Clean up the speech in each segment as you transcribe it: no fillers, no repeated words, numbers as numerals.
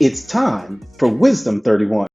It's time for Wisdom 31.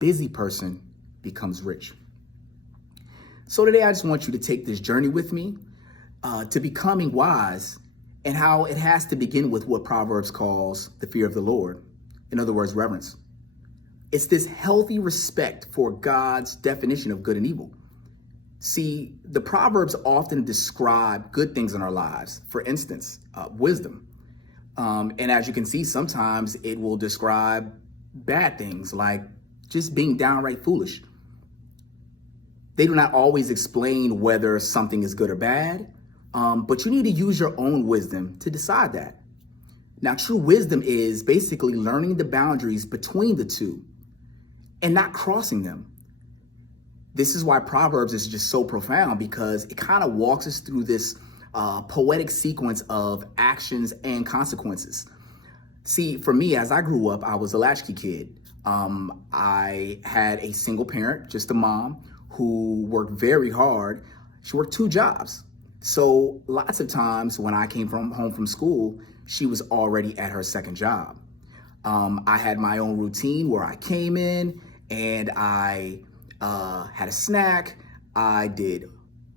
Busy person becomes rich. So today I just want you to take this journey with me to becoming wise and how it has to begin with what Proverbs calls the fear of the Lord. In other words, reverence. It's this healthy respect for God's definition of good and evil. See, the Proverbs often describe good things in our lives. For instance, wisdom. And as you can see, sometimes it will describe bad things like just being downright foolish. They do not always explain whether something is good or bad, but you need to use your own wisdom to decide that. Now, true wisdom is basically learning the boundaries between the two and not crossing them. This is why Proverbs is just so profound, because it kind of walks us through this poetic sequence of actions and consequences. See, for me, as I grew up, I was a latchkey kid. I had a single parent, just a mom, who worked very hard. She worked 2 jobs. So lots of times when I came home from school, she was already at her second job. I had my own routine where I came in and I had a snack, I did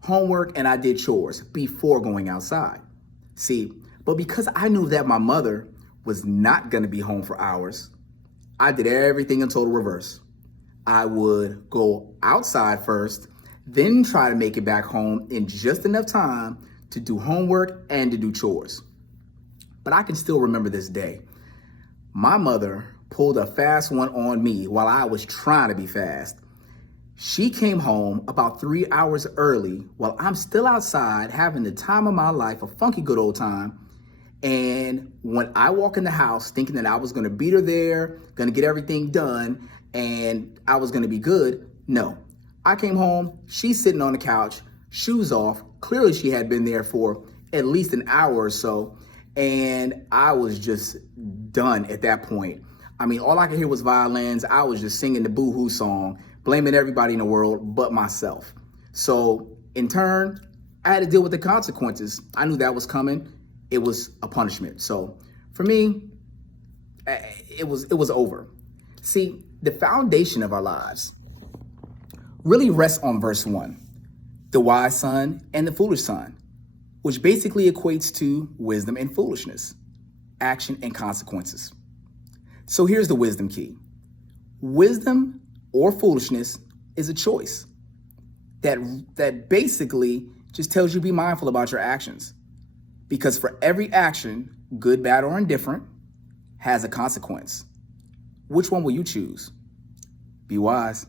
homework, and I did chores before going outside. See, but because I knew that my mother was not gonna be home for hours, I did everything in total reverse. I would go outside first, then try to make it back home in just enough time to do homework and to do chores. But I can still remember this day. My mother pulled a fast one on me while I was trying to be fast. She came home about 3 hours early while I'm still outside having the time of my life, a funky good old time. And when I walk in the house thinking that I was gonna beat her there, gonna get everything done, and I was gonna be good, no. I came home, she's sitting on the couch, shoes off. Clearly she had been there for at least an hour or so, and I was just done at that point. I mean, all I could hear was violins. I was just singing the boo-hoo song, blaming everybody in the world but myself. So in turn, I had to deal with the consequences. I knew that was coming. It was a punishment. So for me, it was over. See, the foundation of our lives really rests on verse 1, the wise son and the foolish son, which basically equates to wisdom and foolishness, action and consequences. So here's the wisdom key. Wisdom or foolishness is a choice that basically just tells you be mindful about your actions. Because for every action, good, bad, or indifferent, has a consequence. Which one will you choose? Be wise.